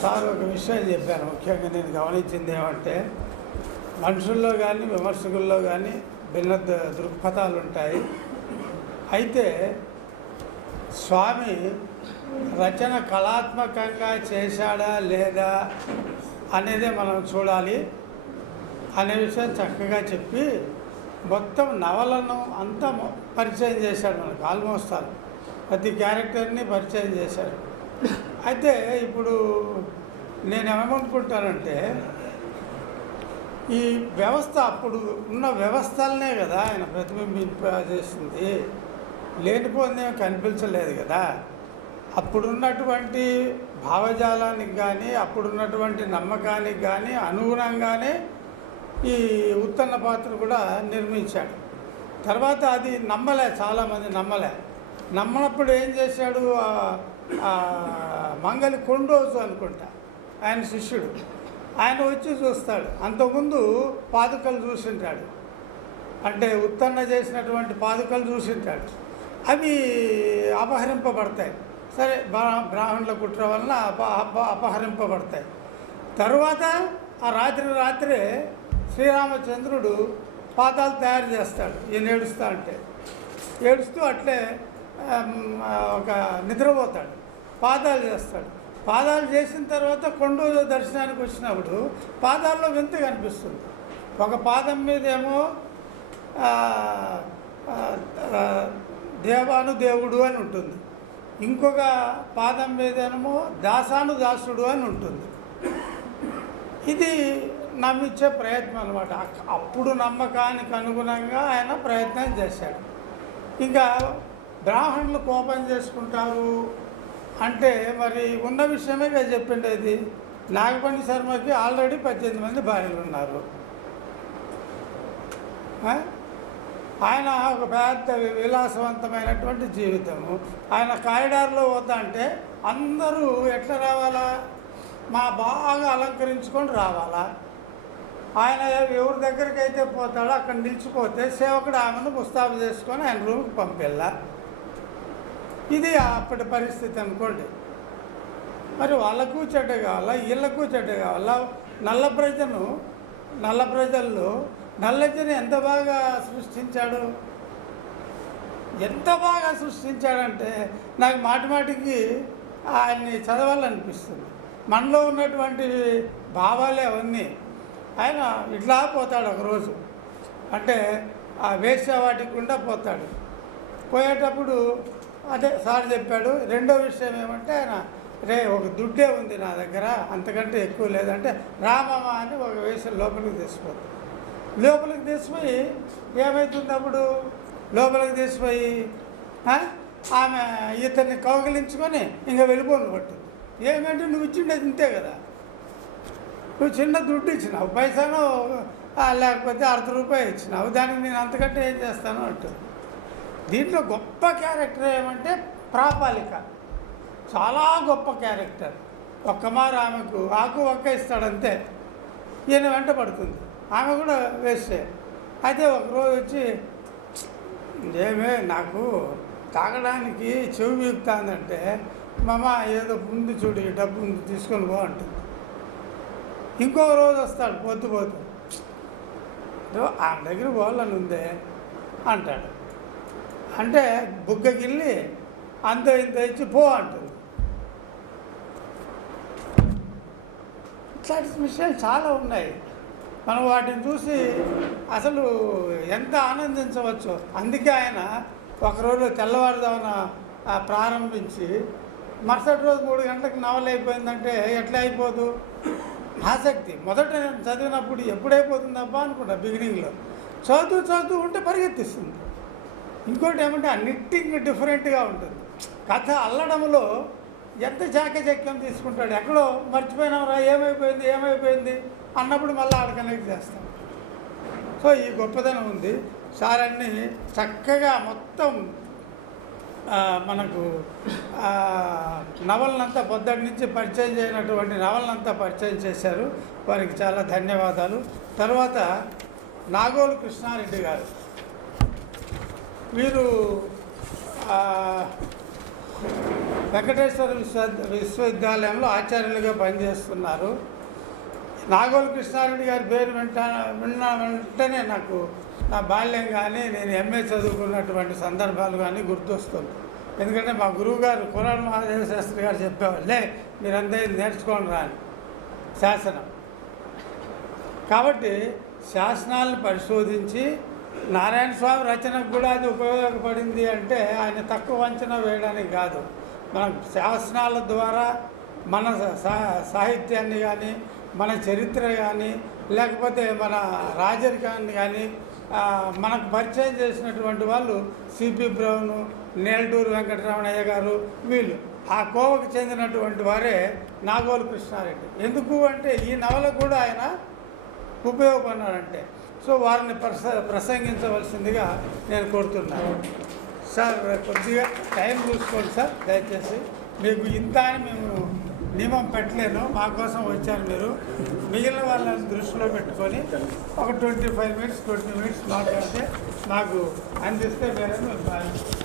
Sir ఒక విషయం చెప్పాను. ముఖ్యంగా నేను గమనించింది ఏమంటే, మనుషుల్లో కానీ విమర్శకుల్లో కానీ భిన్న దృక్పథాలు ఉంటాయి. అయితే స్వామి రచన కళాత్మకంగా చేశాడా లేదా అనేదే మనం చూడాలి అనే విషయం చక్కగా చెప్పి మొత్తం నవలను అంతా పరిచయం చేశాడు మనకు. ఆల్మోస్ట్ ఆల్ ప్రతి క్యారెక్టర్ని పరిచయం చేశాడు. అయితే ఇప్పుడు నేను ఏమనుకుంటానంటే, ఈ వ్యవస్థ అప్పుడు ఉన్న వ్యవస్థలనే కదా ఆయన ప్రతిబింబింపజేసింది, లేనిపోయిందేమో కనిపించలేదు కదా. అప్పుడున్నటువంటి భావజాలానికి కానీ అప్పుడున్నటువంటి నమ్మకానికి కానీ అనుగుణంగానే ఈ ఉత్తన్న పాత్ర కూడా నిర్మించాడు. తర్వాత అది నమ్మలే, చాలామంది నమ్మనప్పుడు ఏం చేశాడు, మంగలి కొండోజు అనుకుంటా ఆయన శిష్యుడు, ఆయన వచ్చి చూస్తాడు. అంతకుముందు పాదుకలు చూసింటాడు, అంటే ఉత్తన్న చేసినటువంటి పాదుకలు చూసింటాడు. అవి అపహరింపబడతాయి. సరే, బ్రాహ్మణుల కుట్ర వలన అపహరింపబడతాయి. తరువాత ఆ రాత్రే శ్రీరామచంద్రుడు పాదాలు తయారు చేస్తాడు. ఈయన ఏడుస్తూ అట్లే ఒక నిద్రపోతాడు. పాదాలు చేస్తాడు. పాదాలు చేసిన తర్వాత కొండూరు దర్శనానికి వచ్చినప్పుడు పాదాల్లో వింత కనిపిస్తుంది. ఒక పాదం మీదేమో దేవానుదేవుడు అని ఉంటుంది, ఇంకొక పాదం మీదేమో దాసుడు అని ఉంటుంది. ఇది నమ్మించే ప్రయత్నం అనమాట. అప్పుడు నమ్మకానికి అనుగుణంగా ఆయన ప్రయత్నం చేశాడు. ఇంకా బ్రాహ్మణులు కోపం చేసుకుంటారు అంటే మరి ఉన్న విషయమే కదా చెప్పిండేది. నాగపండి శర్మకి ఆల్రెడీ 18 మంది భార్యలు ఉన్నారు. ఆయన ఒక పెద్ద విలాసవంతమైనటువంటి జీవితము. ఆయన కారిడార్లో పోతా అంటే అందరూ ఎట్లా రావాలా, బాగా అలంకరించుకొని రావాలా. ఆయన ఎవరి దగ్గరికి అయితే పోతాడో అక్కడ నిలిచిపోతే సేవకుడు ఆమెను ముస్తాబు చేసుకొని ఆయన రూమ్కి పంపిల్లా. ఇది అప్పటి పరిస్థితి అనుకోండి. మరి వాళ్ళకు చెడ్డ కావాలా, వీళ్ళకు చెడ్డ కావాలా. నల్ల ప్రజల్లో నల్లజని ఎంత బాగా సృష్టించాడంటే నాకు మాటికి ఆయన్ని చదవాలనిపిస్తుంది. మనలో ఉన్నటువంటి భావాలే అవన్నీ. ఆయన ఇట్లా పోతాడు ఒకరోజు, అంటే ఆ వేశ్యావాటికి గుండా పోతాడు. పోయేటప్పుడు అదే సార్ చెప్పాడు. రెండో విషయం ఏమంటే, ఆయన ఒక దుడ్డే ఉంది నా దగ్గర, అంతకంటే ఎక్కువ లేదంటే రామమ్మ అని ఒక వేశ్య లోపలికి తీసిపోయి ఏమవుతుంది అప్పుడు, లోపలికి తీసిపోయి ఆమె ఇతన్ని కౌగిలించుకొని ఇంకా వెళ్ళిపోను పట్టింది. ఏమంటే నువ్వు ఇచ్చిండేది ఇంతే కదా, నువ్వు చిన్న దుడ్డు ఇచ్చినావు, పైసాను లేకపోతే ₹1/2 ఇచ్చినావు, దానికి నేను అంతకంటే ఏం చేస్తాను అంటుంది. దీంట్లో గొప్ప క్యారెక్టర్ ఏమంటే ప్రాపాలిక, చాలా గొప్ప క్యారెక్టర్. ఒక్కమారు ఆమెకు ఆకు ఒక్క ఇస్తాడంతే, ఈయన వెంట పడుతుంది. ఆమె కూడా వేస్తే అయితే ఒకరోజు వచ్చి, ఏమే నాకు తాగడానికి చెవి వీపుతాందంటే, మామ ఏదో ముందు చూడు, ఈ డబ్బు ఉంది తీసుకొని పో అంటుంది. ఇంకో రోజు వస్తాడు పొద్దు ఆమె దగ్గర పోవాలని ఉందే అంటాడు. అంటే బుగ్గగిల్లి అంత ఇంత ఇచ్చి పో అంటుంది. ఇట్లాంటి విషయాలు చాలా ఉన్నాయి. మనం వాటిని చూసి అసలు ఎంత ఆనందించవచ్చు. అందుకే ఆయన ఒకరోజు తెల్లవారుదామున ప్రారంభించి మరుసటి రోజు 3 గంటలకు నవల అయిపోయిందంటే ఎట్లా అయిపోదు. ఆసక్తి మొదట నేను చదివినప్పుడు ఎప్పుడైపోతుందబ్బా అనుకుంటా, బిగినింగ్లో చదువుతూ ఉంటే పరిగెత్తిస్తుంది. ఇంకోటి ఏమంటే ఆ నిట్టింగ్ డిఫరెంట్గా ఉంటుంది. కథ అల్లడంలో ఎంత చాకచక్యం తీసుకుంటాడు. ఎక్కడో మర్చిపోయినారా, ఏమైపోయింది అన్నప్పుడు మళ్ళీ ఆడ కనెక్ట్ చేస్తాం. సో ఈ గొప్పదనం ఉంది. సార్ అన్నీ చక్కగా మొత్తం మనకు నవలనంతా పొద్దుటి నుంచి పరిచయం చేయనటువంటి నవలనంతా పరిచయం చేశారు. వారికి చాలా ధన్యవాదాలు. తర్వాత నాగోలు కృష్ణారెడ్డి గారు, వీరు వెంకటేశ్వర విశ్వవిద్యాలయంలో ఆచార్యులుగా పనిచేస్తున్నారు. నాగోలు కృష్ణారెడ్డి గారి పేరు విన్న వెంటనే నాకు నా బాల్యం కానీ నేను ఎంఏ చదువుకున్నటువంటి సందర్భాలు కానీ గుర్తొస్తుంది. ఎందుకంటే మా గురువు గారు కురాన్ మహాదేవ శాస్త్రి గారు చెప్పేవాళ్ళే మీరంతా ఇది నేర్చుకోండి రా అని శాసనం. కాబట్టి శాసనాలను పరిశోధించి నారాయణ స్వామి రచనకు కూడా అది ఉపయోగపడింది అంటే ఆయన తక్కువ అంచనా వేయడానికి కాదు. మన శాసనాల ద్వారా మన సాహిత్యాన్ని కానీ మన చరిత్ర కానీ లేకపోతే మన రాజరికాన్ని కానీ మనకు పరిచయం చేసినటువంటి వాళ్ళు సిపి బ్రౌను, నేల్టూరు వెంకటరమణయ్య గారు, వీళ్ళు ఆ కోవకు చెందినటువంటి వారే నాగోలు కృష్ణారెడ్డి. ఎందుకు అంటే ఈ నవలకు కూడా ఆయన ఉపయోగపడినాడంటే. సో వారిని ప్రసంగించవలసిందిగా నేను కోరుతున్నాను. సార్ కొద్దిగా టైం చూసుకోండి సార్ దయచేసి. మీకు ఇంత అని మేము నియమం పెట్టలేను, మా కోసం వచ్చారు మీరు. మిగిలిన వాళ్ళని దృష్టిలో పెట్టుకొని ఒక 25 minutes 20 minutes మాట్లాడితే నాకు అందిస్తే వేరే భావిస్తాను.